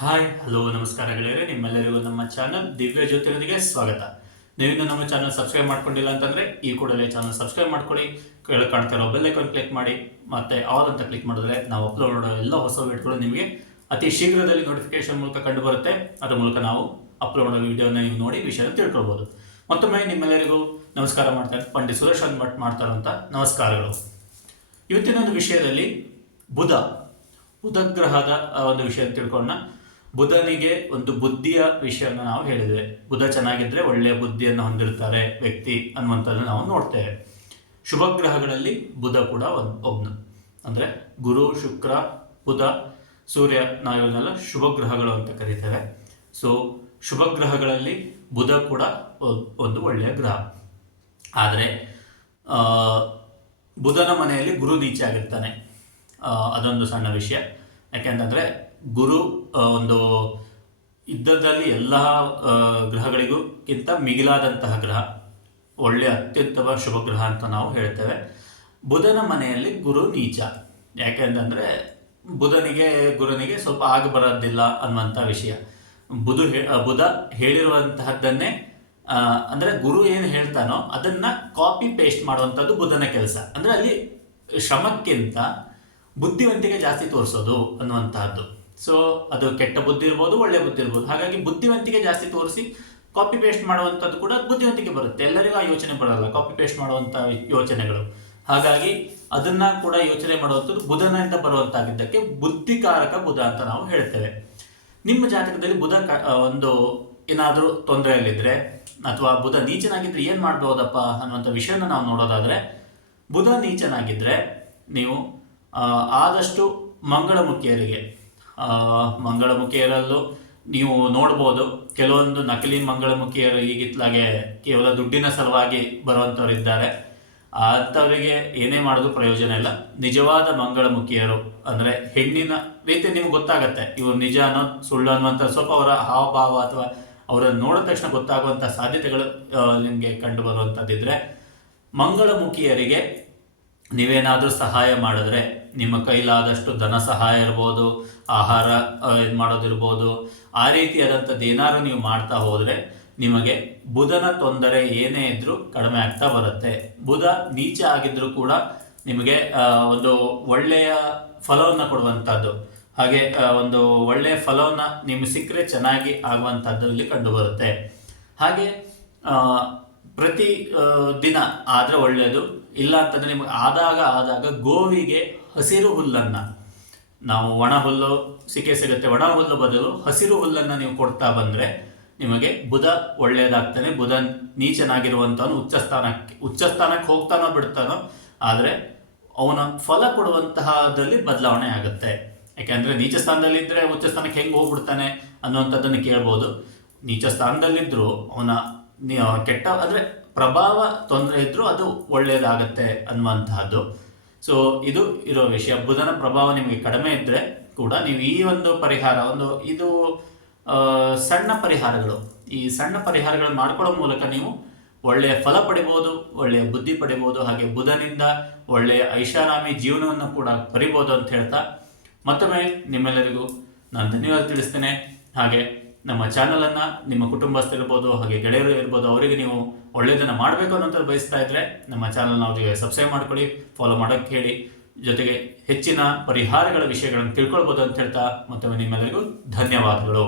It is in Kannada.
ಹಾಯ್, ಹಲೋ, ನಮಸ್ಕಾರ ಗೆಳೆಯರೆ. ನಿಮ್ಮೆಲ್ಲರಿಗೂ ನಮ್ಮ ಚಾನಲ್ ದಿವ್ಯ ಸ್ವಾಗತ ಸ್ವಾಗತ. ನೀವಿನ್ನು ನಮ್ಮ ಚಾನಲ್ ಸಬ್ಸ್ಕ್ರೈಬ್ ಮಾಡ್ಕೊಂಡಿಲ್ಲ ಅಂತಂದ್ರೆ ಈ ಕೂಡಲೇ ಚಾನಲ್ ಸಬ್ಸ್ಕ್ರೈಬ್ ಮಾಡ್ಕೊಳ್ಳಿ. ಕೆಳಗೆ ಕಾಣ್ತಾ ಇರೋ ಬೆಲ್ ಐಕಾನ್ ಕ್ಲಿಕ್ ಮಾಡಿ. ಮತ್ತೆ ಆಲ್ ಅಂತ ಕ್ಲಿಕ್ ಮಾಡಿದ್ರೆ ನಾವು ಅಪ್ಲೋಡ್ ಮಾಡೋ ಎಲ್ಲ ಹೊಸ ವಿಡಿಯೋಗಳು ನಿಮಗೆ ಅತಿ ಶೀಘ್ರದಲ್ಲಿ ನೋಟಿಫಿಕೇಶನ್ ಮೂಲಕ ಕಂಡು ಬರುತ್ತೆ ಅದರ ಮೂಲಕ ನಾವು ಅಪ್ಲೋಡ್ ಮಾಡೋ ವಿಡಿಯೋನ ನೀವು ನೋಡಿ ವಿಷಯ ತಿಳ್ಕೊಳ್ಬೋದು. ಮತ್ತೊಮ್ಮೆ ನಿಮ್ಮೆಲ್ಲರಿಗೂ ನಮಸ್ಕಾರ ಮಾಡ್ತಾರೆ ಪಂಡಿತ್ ಸುರೇಶ್ ಭಟ್ ಮಾಡ್ತಾರಂತ ನಮಸ್ಕಾರಗಳು. ಇವತ್ತಿನ ಒಂದು ವಿಷಯದಲ್ಲಿ ಬುಧ ಬುಧ ಗ್ರಹದ ಒಂದು ವಿಷಯ ತಿಳ್ಕೊಂಡ ಬುಧನಿಗೆ ಒಂದು ಬುದ್ಧಿಯ ವಿಷಯನ ನಾವು ಹೇಳಿದ್ವಿ. ಬುಧ ಚೆನ್ನಾಗಿದ್ದರೆ ಒಳ್ಳೆಯ ಬುದ್ಧಿಯನ್ನು ಹೊಂದಿರ್ತಾರೆ ವ್ಯಕ್ತಿ ಅನ್ನುವಂಥದ್ದನ್ನು ನಾವು ನೋಡ್ತೇವೆ. ಶುಭ ಗ್ರಹಗಳಲ್ಲಿ ಬುಧ ಕೂಡ ಒಂದು ಒಬ್ನು. ಅಂದರೆ ಗುರು, ಶುಕ್ರ, ಬುಧ, ಸೂರ್ಯ ನಾವು ಶುಭ ಗ್ರಹಗಳು ಅಂತ ಕರೀತೇವೆ. ಸೊ ಶುಭ ಗ್ರಹಗಳಲ್ಲಿ ಬುಧ ಕೂಡ ಒಂದು ಒಳ್ಳೆಯ ಗ್ರಹ. ಆದರೆ ಬುಧನ ಮನೆಯಲ್ಲಿ ಗುರು ನೀಚೆ ಆಗಿರ್ತಾನೆ. ಅದೊಂದು ಸಣ್ಣ ವಿಷಯ. ಯಾಕೆಂತಂದರೆ ಗುರು ಒಂದು ಯುದ್ಧದಲ್ಲಿ ಎಲ್ಲ ಗ್ರಹಗಳಿಗೂ ಗಿಂತ ಮಿಗಿಲಾದಂತಹ ಗ್ರಹ ಒಳ್ಳೆಯ ಅತ್ಯುತ್ತಮ ಶುಭ ಗ್ರಹ ಅಂತ ನಾವು ಹೇಳ್ತೇವೆ. ಬುಧನ ಮನೆಯಲ್ಲಿ ಗುರು ನೀಚ. ಯಾಕೆಂತಂದರೆ ಬುಧನಿಗೆ, ಗುರುನಿಗೆ ಸ್ವಲ್ಪ ಆಗ ಬರೋದಿಲ್ಲ ಅನ್ನುವಂಥ ವಿಷಯ. ಬುಧ ಬುಧ ಹೇಳಿರುವಂತಹದ್ದನ್ನೇ ಅಂದ್ರೆ ಗುರು ಏನು ಹೇಳ್ತಾನೋ ಅದನ್ನ ಕಾಪಿ ಪೇಸ್ಟ್ ಮಾಡುವಂಥದ್ದು ಬುಧನ ಕೆಲಸ. ಅಂದ್ರೆ ಅಲ್ಲಿ ಶ್ರಮಕ್ಕಿಂತ ಬುದ್ಧಿವಂತಿಕೆ ಜಾಸ್ತಿ ತೋರಿಸೋದು ಅನ್ನುವಂತಹದ್ದು. ಸೊ ಅದು ಕೆಟ್ಟ ಬುದ್ಧಿ ಇರ್ಬೋದು, ಒಳ್ಳೆ ಬುದ್ಧಿ ಇರ್ಬೋದು. ಹಾಗಾಗಿ ಬುದ್ಧಿವಂತಿಕೆ ಜಾಸ್ತಿ ತೋರಿಸಿ ಕಾಪಿ ಪೇಸ್ಟ್ ಮಾಡುವಂಥದ್ದು ಕೂಡ ಬುದ್ಧಿವಂತಿಕೆ ಬರುತ್ತೆ. ಎಲ್ಲರಿಗೂ ಆ ಯೋಚನೆ ಬರಲ್ಲ ಕಾಪಿ ಪೇಸ್ಟ್ ಮಾಡುವಂಥ ಯೋಚನೆಗಳು. ಹಾಗಾಗಿ ಅದನ್ನ ಕೂಡ ಯೋಚನೆ ಮಾಡುವಂಥದ್ದು ಬುಧನಿಂದ ಬರುವಂತಾಗಿದ್ದಕ್ಕೆ ಬುದ್ಧಿಕಾರಕ ಬುಧ ಅಂತ ನಾವು ಹೇಳ್ತೇವೆ. ನಿಮ್ಮ ಜಾತಕದಲ್ಲಿ ಬುಧ ಒಂದು ಏನಾದರೂ ತೊಂದರೆಯಲ್ಲಿದ್ದರೆ ಅಥವಾ ಬುಧ ನೀಚನಾಗಿದ್ರೆ ಏನು ಮಾಡ್ಬೋದಪ್ಪ ಅನ್ನುವಂಥ ವಿಷಯನ ನಾವು ನೋಡೋದಾದರೆ, ಬುಧ ನೀಚನಾಗಿದ್ದರೆ ನೀವು ಆದಷ್ಟು ಮಂಗಳಮುಖಿಯರಿಗೆ ಮಂಗಳಮುಖಿಯರಲ್ಲೂ ನೀವು ನೋಡ್ಬೋದು. ಕೆಲವೊಂದು ನಕಲಿ ಮಂಗಳಮುಖಿಯರು ಈಗಿತ್ಲಾಗೆ ಕೇವಲ ದುಡ್ಡಿನ ಸಲುವಾಗಿ ಬರುವಂಥವರಿದ್ದಾರೆ. ಅಂಥವರಿಗೆ ಏನೇ ಮಾಡೋದು ಪ್ರಯೋಜನ ಇಲ್ಲ. ನಿಜವಾದ ಮಂಗಳಮುಖಿಯರು ಅಂದರೆ ಹೆಣ್ಣಿನ ರೀತಿ ನಿಮ್ಗೆ ಗೊತ್ತಾಗತ್ತೆ. ಇವರು ನಿಜ ಅನ್ನೋ ಸುಳ್ಳು ಅನ್ನುವಂಥ ಸ್ವಲ್ಪ ಅವರ ಹಾವಭಾವ ಅಥವಾ ಅವರನ್ನು ನೋಡಿದ ತಕ್ಷಣ ಗೊತ್ತಾಗುವಂಥ ಸಾಧ್ಯತೆಗಳು ನಿಮಗೆ ಕಂಡು ಬರುವಂಥದ್ದಿದ್ರೆ ಮಂಗಳಮುಖಿಯರಿಗೆ ನೀವೇನಾದರೂ ಸಹಾಯ ಮಾಡಿದ್ರೆ ನಿಮ್ಮ ಕೈಲಾದಷ್ಟು ಧನ ಸಹಾಯ ಇರ್ಬೋದು, ಆಹಾರ ಇದು ಮಾಡೋದಿರ್ಬೋದು. ಆ ರೀತಿಯಾದಂಥದ್ದು ಏನಾದ್ರು ನೀವು ಮಾಡ್ತಾ ಹೋದರೆ ನಿಮಗೆ ಬುಧನ ತೊಂದರೆ ಏನೇ ಇದ್ದರೂ ಕಡಿಮೆ ಆಗ್ತಾ ಬರುತ್ತೆ. ಬುಧ ನೀಚ ಆಗಿದ್ರೂ ಕೂಡ ನಿಮಗೆ ಒಂದು ಒಳ್ಳೆಯ ಫಲವನ್ನು ಕೊಡುವಂಥದ್ದು. ಹಾಗೆ ಒಂದು ಒಳ್ಳೆಯ ಫಲವನ್ನು ನಿಮಗೆ ಸಿಕ್ಕರೆ ಚೆನ್ನಾಗಿ ಆಗುವಂಥದ್ದು ಇಲ್ಲಿ ಕಂಡು ಬರುತ್ತೆ ಹಾಗೆ ಪ್ರತಿ ದಿನ ಆದರೆ ಒಳ್ಳೆಯದು ಇಲ್ಲ ಅಂತಂದ್ರೆ ನಿಮಗೆ ಆದಾಗ ಆದಾಗ ಗೋವಿಗೆ ಹಸಿರು ಹುಲ್ಲನ್ನು. ನಾವು ಒಣ ಹುಲ್ಲು ಸಿಕ್ಕೆ ಸಿಗುತ್ತೆ. ಒಣ ಹುಲ್ಲು ಬದಲು ಹಸಿರು ಹುಲ್ಲನ್ನು ನೀವು ಕೊಡ್ತಾ ಬಂದರೆ ನಿಮಗೆ ಬುಧ ಒಳ್ಳೆಯದಾಗ್ತಾನೆ ಬುಧ ನೀಚನಾಗಿರುವಂಥವನು ಉಚ್ಚ ಸ್ಥಾನಕ್ಕೆ ಉಚ್ಚ ಸ್ಥಾನಕ್ಕೆ ಹೋಗ್ತಾನೋ ಬಿಡ್ತಾನೋ, ಆದರೆ ಅವನ ಫಲ ಕೊಡುವಂತಹದಲ್ಲಿ ಬದಲಾವಣೆ ಆಗುತ್ತೆ. ಯಾಕೆಂದ್ರೆ ನೀಚ ಸ್ಥಾನದಲ್ಲಿದ್ದರೆ ಉಚ್ಚ ಸ್ಥಾನಕ್ಕೆ ಹೆಂಗೆ ಹೋಗ್ಬಿಡ್ತಾನೆ ಅನ್ನುವಂಥದ್ದನ್ನು ಕೇಳ್ಬೋದು. ನೀಚ ಸ್ಥಾನದಲ್ಲಿದ್ದರೂ ಅವನ ಕೆಟ್ಟ ಅಂದರೆ ಪ್ರಭಾವ ತೊಂದರೆ ಇದ್ರೂ ಅದು ಒಳ್ಳೆಯದಾಗತ್ತೆ ಅನ್ನುವಂತಹದ್ದು. ಸೊ ಇದು ಇರೋ ವಿಷಯ. ಬುಧನ ಪ್ರಭಾವ ನಿಮಗೆ ಕಡಿಮೆ ಇದ್ದರೆ ಕೂಡ ನೀವು ಈ ಒಂದು ಪರಿಹಾರ, ಒಂದು ಇದು ಸಣ್ಣ ಪರಿಹಾರಗಳು. ಈ ಸಣ್ಣ ಪರಿಹಾರಗಳನ್ನು ಮಾಡ್ಕೊಳ್ಳೋ ಮೂಲಕ ನೀವು ಒಳ್ಳೆಯ ಫಲ ಪಡಿಬೋದು, ಒಳ್ಳೆಯ ಬುದ್ಧಿ ಪಡಿಬೋದು, ಹಾಗೆ ಬುಧನಿಂದ ಒಳ್ಳೆಯ ಐಷಾರಾಮಿ ಜೀವನವನ್ನು ಕೂಡ ಪಡಿಬೋದು ಅಂತ ಹೇಳ್ತಾ ಮತ್ತೊಮ್ಮೆ ನಿಮ್ಮೆಲ್ಲರಿಗೂ ನಾನು ಧನ್ಯವಾದ ತಿಳಿಸ್ತೇನೆ. ಹಾಗೆ ನಮ್ಮ ಚಾನಲನ್ನು ನಿಮ್ಮ ಕುಟುಂಬಸ್ಥರಿರ್ಬೋದು, ಹಾಗೆ ಗೆಳೆಯರು ಇರ್ಬೋದು, ಅವರಿಗೆ ನೀವು ಒಳ್ಳೆಯದನ್ನು ಮಾಡಬೇಕು ಅನ್ನೋಂಥ ಬಯಸ್ತಾ ಇದ್ದರೆ ನಮ್ಮ ಚಾನಲ್ನ ಅವರಿಗೆ ಸಬ್ಸ್ಕ್ರೈಬ್ ಮಾಡ್ಕೊಳ್ಳಿ ಫಾಲೋ ಮಾಡೋಕ್ಕೆ ಹೇಳಿ. ಜೊತೆಗೆ ಹೆಚ್ಚಿನ ಪರಿಹಾರಗಳ ವಿಷಯಗಳನ್ನು ತಿಳ್ಕೊಳ್ಬೋದು ಅಂತ ಹೇಳ್ತಾ ಮತ್ತೊಮ್ಮೆ ನಿಮ್ಮೆಲ್ಲರಿಗೂ ಧನ್ಯವಾದಗಳು.